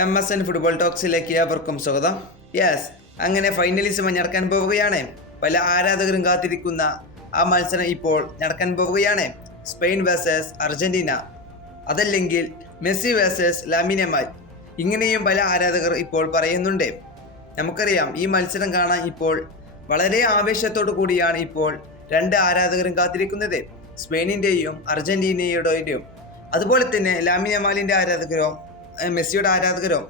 M S N football ടോക്സിലേക്ക് ഏവർക്കും സ്വാഗതം. യെസ് അങ്ങനെ ഫൈനലിസം നടക്കാൻ പോവുകയാണ്. പല ആരാധകരും കാത്തിരിക്കുന്ന ആ മത്സരം ഇപ്പോൾ നടക്കാൻ പോവുകയാണ്. Spain versus Argentina. അതല്ലെങ്കിൽ മെസ്സി വേഴ്സസ് ലാമിനമാൽ ഇങ്ങനെയും പല ആരാധകർ ഇപ്പോൾ പറയുന്നുണ്ട്. നമുക്കറിയാം ഈ മത്സരം കാണാൻ ഇപ്പോൾ വളരെ ആവേശത്തോടു കൂടിയാണ് ഇപ്പോൾ രണ്ട് ആരാധകരും കാത്തിരിക്കുന്നത്. സ്പെയിനിന്റെയും അർജന്റീനയുടെയും. അതുപോലെ തന്നെ ലാമിനമാലിന്റെ ആരാധകരോ മെസ്സിയുടെ ആരാധകരോ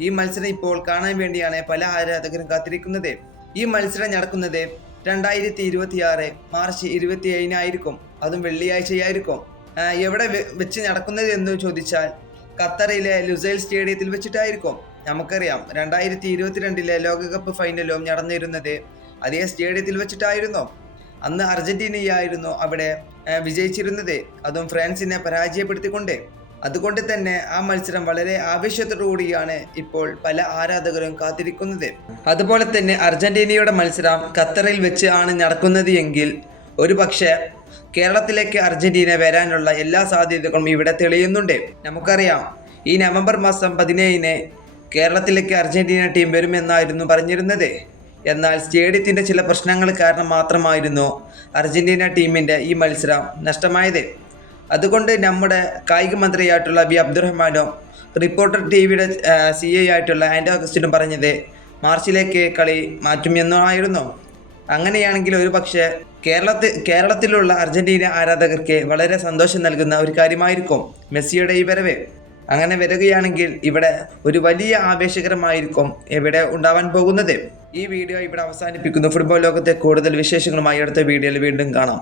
ഈ മത്സരം ഇപ്പോൾ കാണാൻ വേണ്ടിയാണ് പല ആരാധകരും കാത്തിരിക്കുന്നത്. ഈ മത്സരം നടക്കുന്നത് രണ്ടായിരത്തി ഇരുപത്തി ആറ് മാർച്ച് ഇരുപത്തി ഏഴിനായിരിക്കും അതും വെള്ളിയാഴ്ചയായിരിക്കും. എവിടെ വെച്ച് നടക്കുന്നത് എന്ന് ചോദിച്ചാൽ ഖത്തറിലെ ലുസൈൽ സ്റ്റേഡിയത്തിൽ വെച്ചിട്ടായിരിക്കും. നമുക്കറിയാം രണ്ടായിരത്തി ഇരുപത്തിരണ്ടിലെ ലോകകപ്പ് ഫൈനലും നടന്നിരുന്നത് അതേ സ്റ്റേഡിയത്തിൽ വെച്ചിട്ടായിരുന്നു. അന്ന് അർജന്റീനയായിരുന്നു അവിടെ വിജയിച്ചിരുന്നത്. അതും ഫ്രാൻസിനെ പരാജയപ്പെടുത്തിക്കൊണ്ട്. അതുകൊണ്ട് തന്നെ ആ മത്സരം വളരെ ആവേശത്തോടുകൂടിയാണ് ഇപ്പോൾ പല ആരാധകരും കാത്തിരിക്കുന്നത്. അതുപോലെ തന്നെ അർജന്റീനയുടെ മത്സരം ഖത്തറിൽ വെച്ച് ആണ് നടക്കുന്നത് എങ്കിൽ ഒരു കേരളത്തിലേക്ക് അർജന്റീന വരാനുള്ള എല്ലാ സാധ്യതകളും ഇവിടെ തെളിയുന്നുണ്ട്. നമുക്കറിയാം ഈ നവംബർ മാസം പതിനേഴിന് കേരളത്തിലേക്ക് അർജന്റീന ടീം വരുമെന്നായിരുന്നു പറഞ്ഞിരുന്നത്. എന്നാൽ സ്റ്റേഡിയത്തിന്റെ ചില പ്രശ്നങ്ങൾ കാരണം മാത്രമായിരുന്നു അർജന്റീന ടീമിന്റെ ഈ മത്സരം നഷ്ടമായത്. അതുകൊണ്ട് നമ്മുടെ കായിക മന്ത്രിയായിട്ടുള്ള വി അബ്ദുറഹ്മാനും റിപ്പോർട്ടർ ടി വിയുടെ സി എ ആയിട്ടുള്ള ആൻഡോ അഗസ്റ്റിനും പറഞ്ഞത് മാർച്ചിലേക്ക് കളി മാറ്റുമെന്നായിരുന്നു. അങ്ങനെയാണെങ്കിൽ ഒരു പക്ഷേ കേരളത്തിൽ കേരളത്തിലുള്ള അർജന്റീന ആരാധകർക്ക് വളരെ സന്തോഷം നൽകുന്ന ഒരു കാര്യമായിരിക്കും മെസ്സിയുടെ ഈ വരവ്. അങ്ങനെ വരികയാണെങ്കിൽ ഇവിടെ ഒരു വലിയ ആവേശകരമായിരിക്കും ഇവിടെ ഉണ്ടാവാൻ പോകുന്നത്. ഈ വീഡിയോ ഇവിടെ അവസാനിപ്പിക്കുന്നു. ഫുട്ബോൾ ലോകത്തെ കൂടുതൽ വിശേഷങ്ങളുമായി അടുത്ത വീഡിയോയിൽ വീണ്ടും കാണാം.